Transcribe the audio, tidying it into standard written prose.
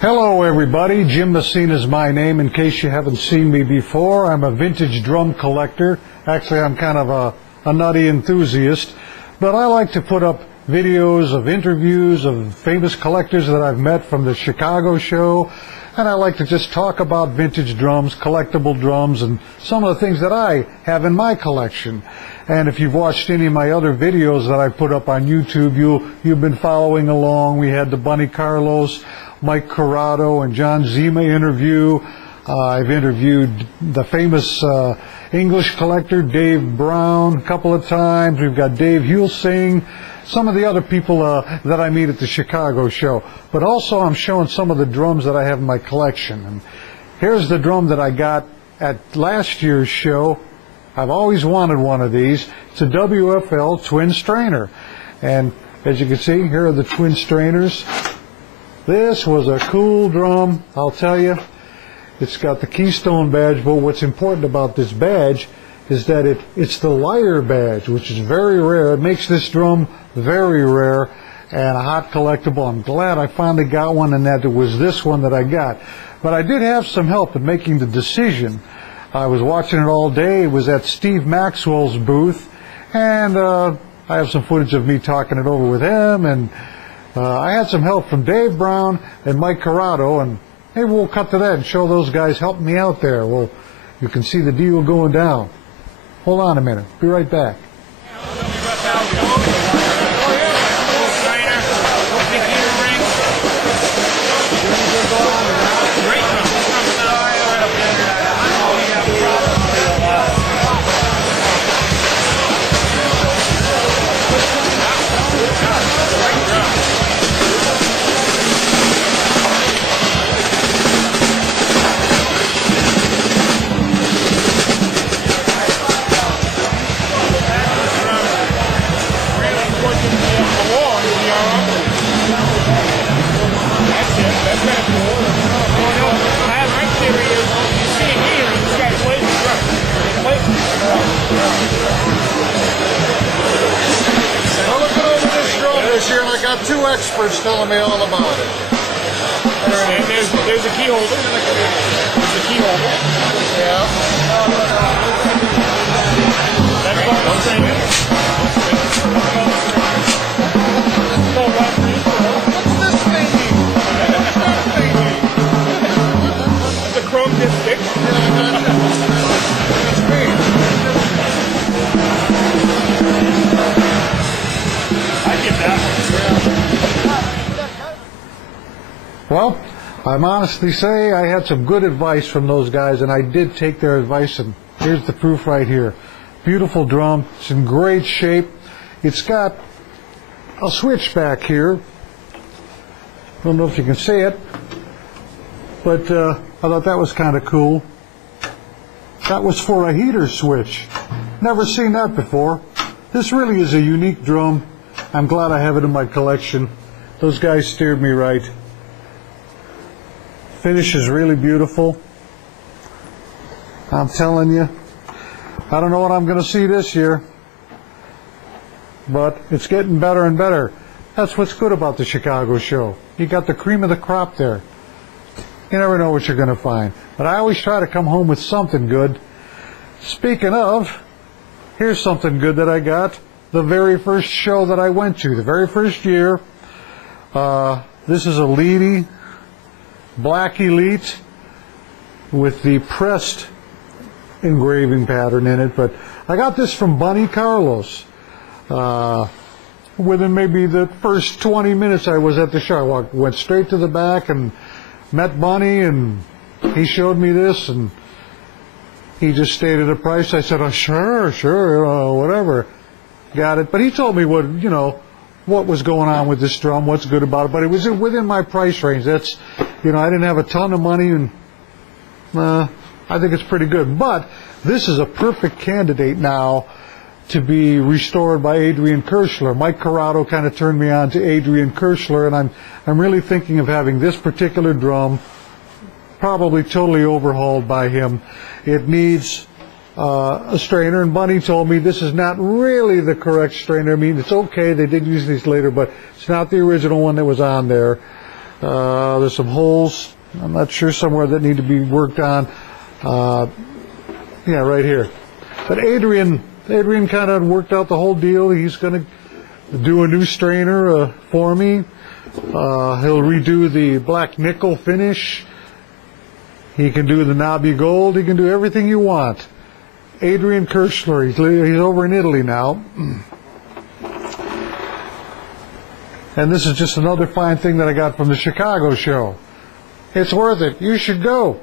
Hello everybody, Jim Messina is my name in case you haven't seen me before. I'm a vintage drum collector. Actually, I'm kind of a nutty enthusiast, but I like to put up videos of interviews of famous collectors that I've met from the Chicago show, and I like to just talk about vintage drums, collectible drums, and some of the things that I have in my collection. And if you've watched any of my other videos that I put up on YouTube, you've been following along. We had the Bunny Carlos, Mike CUROTTO, and John Zima interview. I've interviewed the famous English collector Dave Brown a couple of times. We've got Dave Hulsing, some of the other people that I meet at the Chicago show. But also I'm showing some of the drums that I have in my collection. And here's the drum that I got at last year's show. I've always wanted one of these. It's a WFL twin strainer. And as you can see, here are the twin strainers. This was a cool drum, I'll tell you. It's got the Keystone badge, but what's important about this badge is that it's the lighter badge, which is very rare. It makes this drum very rare and a hot collectible. I'm glad I finally got one, and that it was this one that I got. But I did have some help in making the decision. I was watching it all day. It was at Steve Maxwell's booth, and I have some footage of me talking it over with him, and I had some help from Dave Brown and Mike CUROTTO, and maybe we'll cut to that and show those guys helping me out there. Well, you can see the deal going down. Hold on a minute. Be right back. Got two experts telling me all about it. There's a key holder. There's a key holder. Yeah. That's all I'm saying. What's this thingy? What's that thingy? It's a chrome dipstick. That's me. I get that. Well, I'm honestly say I had some good advice from those guys, and I did take their advice, and here's the proof right here. Beautiful drum. It's in great shape. It's got a switch back here. Don't know if you can see it, but I thought that was kind of cool. That was for a heater switch. Never seen that before. This really is a unique drum. I'm glad I have it in my collection. Those guys steered me right. Finish is really beautiful. I'm telling you, I don't know what I'm going to see this year, but it's getting better and better. That's what's good about the Chicago show. You got the cream of the crop there. You never know what you're going to find, but I always try to come home with something good. Speaking of, here's something good that I got. The very first show that I went to, the very first year. This is a Leedy Black Elite with the pressed engraving pattern in it, but I got this from Bunny Carlos. Within maybe the first 20 minutes I was at the show, I went straight to the back and met Bunny, and he showed me this, and he just stated a price. I said, oh, sure, whatever. Got it. But he told me what was going on with this drum, what's good about it, but it was within my price range. That's, I didn't have a ton of money, and I think it's pretty good. But this is a perfect candidate now to be restored by Adrian Kirschler. Mike CUROTTO kind of turned me on to Adrian Kirschler, and I'm really thinking of having this particular drum probably totally overhauled by him. It needs a strainer, and Bunny told me this is not really the correct strainer. I mean, it's okay, they did use these later, but it's not the original one that was on there. There's some holes, I'm not sure, somewhere that need to be worked on. Yeah, right here. But Adrian kind of worked out the whole deal. He's going to do a new strainer for me. He'll redo the black nickel finish. He can do the knobby gold. He can do everything you want. Adrian Kirschler, he's over in Italy now. And this is just another fine thing that I got from the Chicago show. It's worth it. You should go.